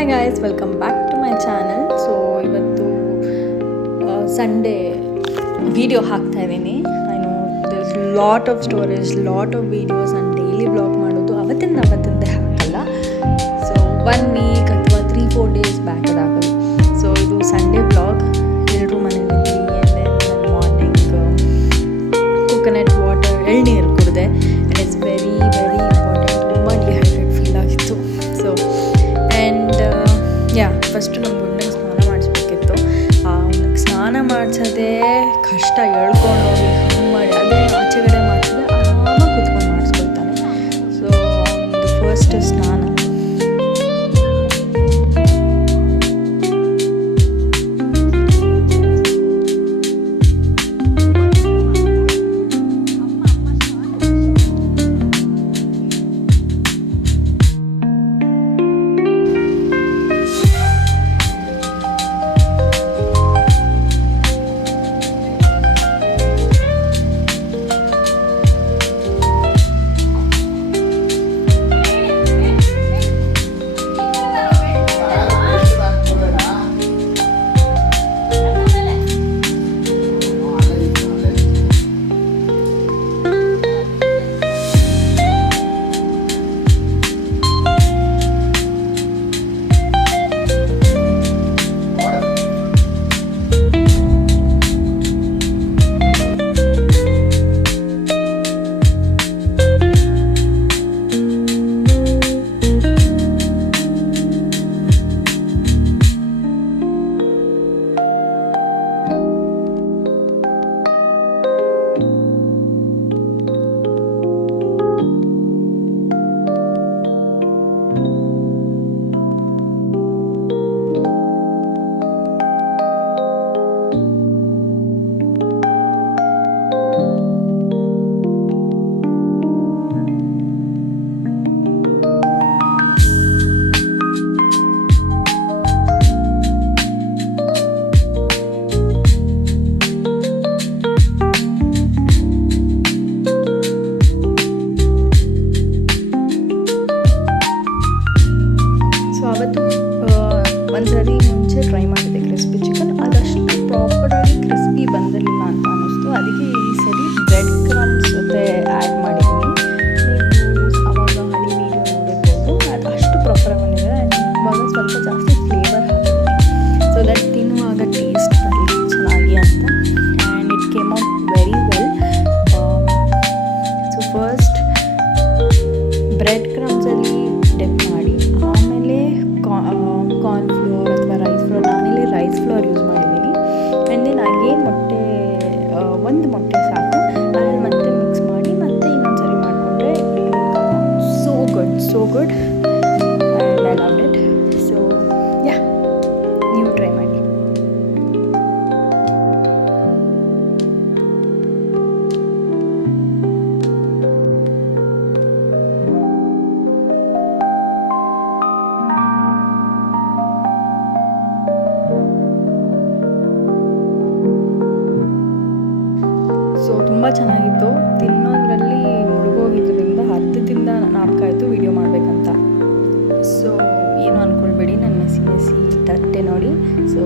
Hi guys, welcome back to my channel. So ಇವತ್ತು Sunday video ಹಾಕ್ತಾ ಇದ್ದೀನಿ. I know there is lot of storage, lot of videos and daily blog ಮಾಡೋದು ಅವತ್ತಿಂದೇ ಹಾಕಲ್ಲ. So 1 week ಅಥವಾ 3-4 days back ಅದಾಗಲ್ಲ. So ಇದು Sunday blog. ಎಲ್ಲರೂ ಮನೆಯಲ್ಲಿ ಮಾರ್ನಿಂಗ್ ಕೋಕೋನಟ್ ವಾಟರ್ ಎಳ್ನೀರು ಕುಡಿದೆ. And it's very very important. ತುಂಬ ಡಿಹೈಡ್ರೇಟ್ ಫೀಲ್ ಆಗಿತ್ತು. ಸೊ ಫಸ್ಟು ನಮ್ಮ ಗುಂಡಿಗೆ ಸ್ನಾನ ಮಾಡಿಸ್ಬೇಕಿತ್ತು. ಅವನಿಗೆ ಸ್ನಾನ ಮಾಡಿಸೋದೇ ಕಷ್ಟ. ಎಳ್ಕೊಂಡು ಹೋಗಿ ಹಂಗೆ ಮಾಡಿ ಅದೇ ಆಚೆಗಡೆ ಮಾಡಿಸಿದ್ರೆ ಆರಾಮಾಗಿ ಕೂತ್ಕೊಂಡು ಮಾಡಿಸ್ಕೊಳ್ತಾನೆ. ಸೊ ಒಂದು ಫಸ್ಟ್ ಸ್ನಾನ. ಒಂದ್ಸರಿ ಮುಂಚೆ ಟ್ರೈ ಮಾಡಿದೆ ಕ್ರಿಸ್ಪಿ ಚಿಕನ್. ಅದಷ್ಟು ಪ್ರಾಪರಾಗಿ ಕ್ರಿಸ್ಪಿ ಬಂದಿರಲಿಲ್ಲ ಅಂತ ಅನ್ನಿಸ್ತು. ಅದಕ್ಕೆ ಈ ಸರಿ ಬ್ರೆಡ್ ಕ್ರಮ್ಸ್ ಜೊತೆ ಆ್ಯಡ್ ಮಾಡಿದ್ದೀನಿ. ನೀವು ಅವಾಗ ಹಳಿ ವೀಡಿಯೋ ನೋಡಿರ್ಬೋದು. ಅದು ಅಷ್ಟು ಪ್ರಾಪರಾಗಿ ಬಂದಿದೆ. ಇವಾಗ ಸ್ವಲ್ಪ ಜಾಸ್ತಿ ಫ್ಲೇವರ್ ಹಾಕಿದ್ದೀನಿ ಸೊ ದಟ್ ತಿನ್ನುವಾಗ ಟೇಸ್ಟ್ ಬರಲಿ ಚೆನ್ನಾಗಿ ಅಂತ. And it came out very well. So first bread ಕ್ರಮ್ಸಲ್ಲಿ ಡಿಪ್ ಮಾಡಿ, ಆಮೇಲೆ ಕಾರ್ನ್ಫ್ಲೋರ್ ಅಥವಾ ರೈಸ್ ಫ್ಲೋರ್. ನಾನಿಲ್ಲಿ ರೈಸ್ ಫ್ಲೋರ್ ಯೂಸ್ ಮಾಡಿದ್ದೀನಿ. ಆ್ಯಂಡ್ ದೆನ್ ಅಗೇನ್ ಒಂದು ಮೊಟ್ಟೆ ಸಾಕು. ಆಮೇಲೆ ಮತ್ತೆ ಮಿಕ್ಸ್ ಮಾಡಿ ಮತ್ತೆ ಇನ್ನೊಂದು ಸರಿ ಮಾಡಿಕೊಂಡ್ರೆ so good and I loved it. So ನೀವು ಟ್ರೈ ಮಾಡಿ. ಸೊ ತುಂಬ ಚೆನ್ನಾಗಿತ್ತು. ತಿನ್ನೋದ್ರಲ್ಲಿ ಮುಳುಗೋಗಿದ್ದರಿಂದ ಅರ್ಧದಿಂದ ನಾಟಕ ಆಯಿತು ವೀಡಿಯೋ ಮಾಡಬೇಕಂತ. ಸೊ ಏನು ಅಂದ್ಕೊಳ್ಬೇಡಿ, ನನ್ನ ಮೆಸಿ ತಟ್ಟೆ ನೋಡಿ. ಸೊ